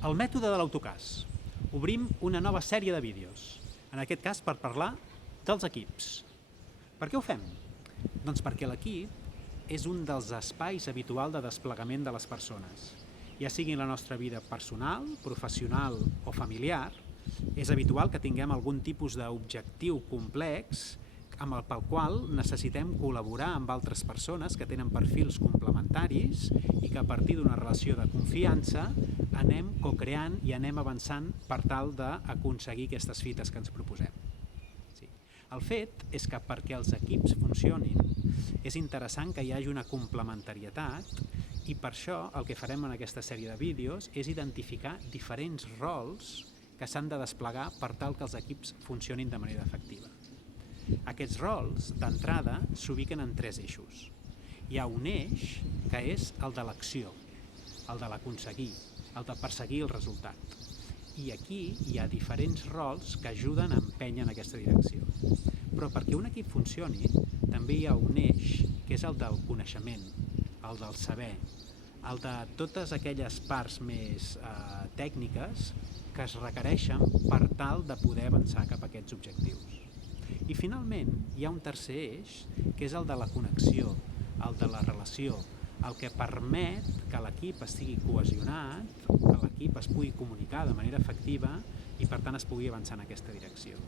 El mètode de l'autocàs. Obrim una nova sèrie de vídeos, en aquest cas per parlar dels equips. Per què ho fem? Doncs perquè l'equip és un dels espais habituals de desplegament de les persones. Ja sigui en la nostra vida personal, professional o familiar, és habitual que tinguem algun tipus d'objectiu complex pel qual necessitem col·laborar amb altres persones que tenen perfils complementaris i que a partir d'una relació de confiança anem co-creant i anem avançant per tal d'aconseguir aquestes fites que ens proposem. Sí. El fet és que perquè els equips funcionin és interessant que hi hagi una complementarietat i per això el que farem en aquesta sèrie de vídeos és identificar diferents rols que s'han de desplegar per tal que els equips funcionin de manera efectiva. Aquests rols, d'entrada, s'ubiquen en tres eixos. Hi ha un eix que és el de l'acció, el de l'aconseguir, el de perseguir el resultat. I aquí hi ha diferents rols que ajuden a empènyer en aquesta direcció. Però perquè un equip funcioni, també hi ha un eix que és el del coneixement, el del saber, el de totes aquelles parts més tècniques que es requereixen per tal de poder avançar cap a aquests objectius. I finalment hi ha un tercer eix, que és el de la connexió, el de la relació, el que permet que l'equip estigui cohesionat, que l'equip es pugui comunicar de manera efectiva i per tant es pugui avançar en aquesta direcció.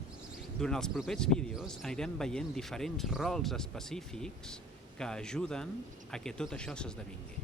Durant els propers vídeos anirem veient diferents rols específics que ajuden a que tot això s'esdevingui.